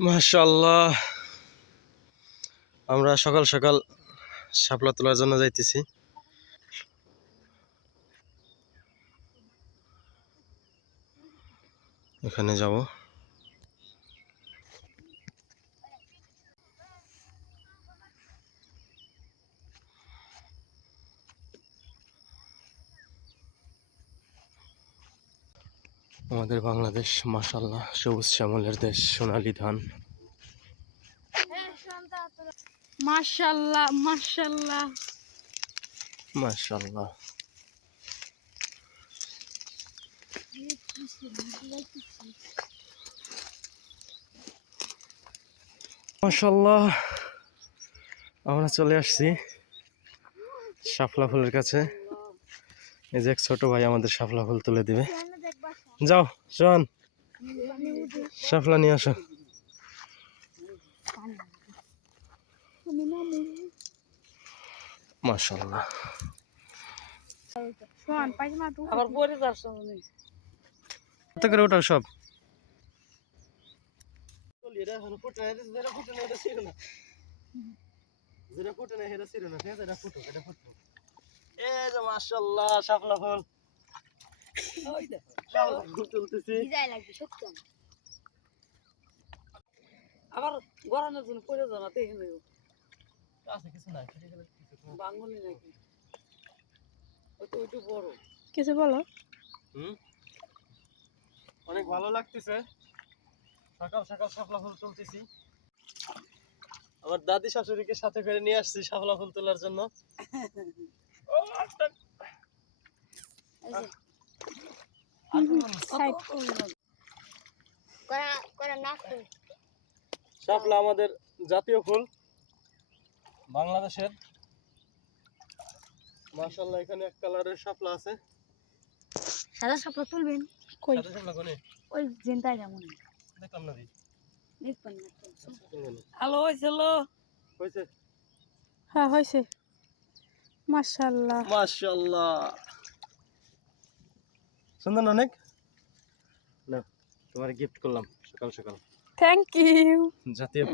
মাশাআল্লাহ, আমরা সকাল সকাল শাপলা তোলার জন্য যাইতেছি। এখানে যাব। আমাদের বাংলাদেশ মাশাআল্লাহ সবুজ শ্যামলের দেশ, সোনালী ধান। মাশাআল্লাহ মাশাআল্লাহ মাশাআল্লাহ, মাশাআল্লাহ। আমরা চলে আসছি শাপলা ফুলের কাছে। এই যে এক ছোট ভাই আমাদের শাপলা ফুল তুলে দিবে। যাও শোন, শাপলা নিয়ে আসো। মাশাআল্লাহ, কত করে ওঠাও সব? মাশাআল্লাহ, শাপলা ফুল তুলতেছি। আবার গড়ানোর জন্য পড়ে যাও না দেখে আছে কিছু নাই, বাঙ্গুনি নাকি ওইটু বড় কিছু বলো। অনেক ভালো লাগতেছে, সকাল সকাল শাপলা ফুল তুলতেছি। আমার দাদি শাশুড়িকে সাথে করে নিয়ে আসছি শাপলা ফুল তোলার জন্য। শাপলা আমাদের জাতীয় ফুল বাংলাদেশের। মাশাআল্লাহ, এখানে এক কালারের শাপলা আছে। সাদা শাপলা তুলবেন কই? সাদা শাপলা কোনে? ওই জেনটাই যেমন দেখলাম না দি। দেখবেন না। হ্যালো হয়েছিল হইছে? হ্যাঁ হয়েছে। মাশাআল্লাহ মাশাআল্লাহ, সুন্দর না অনেক? না, তোমার গিফট করলাম সকাল সকাল। Thank you. জাতীয়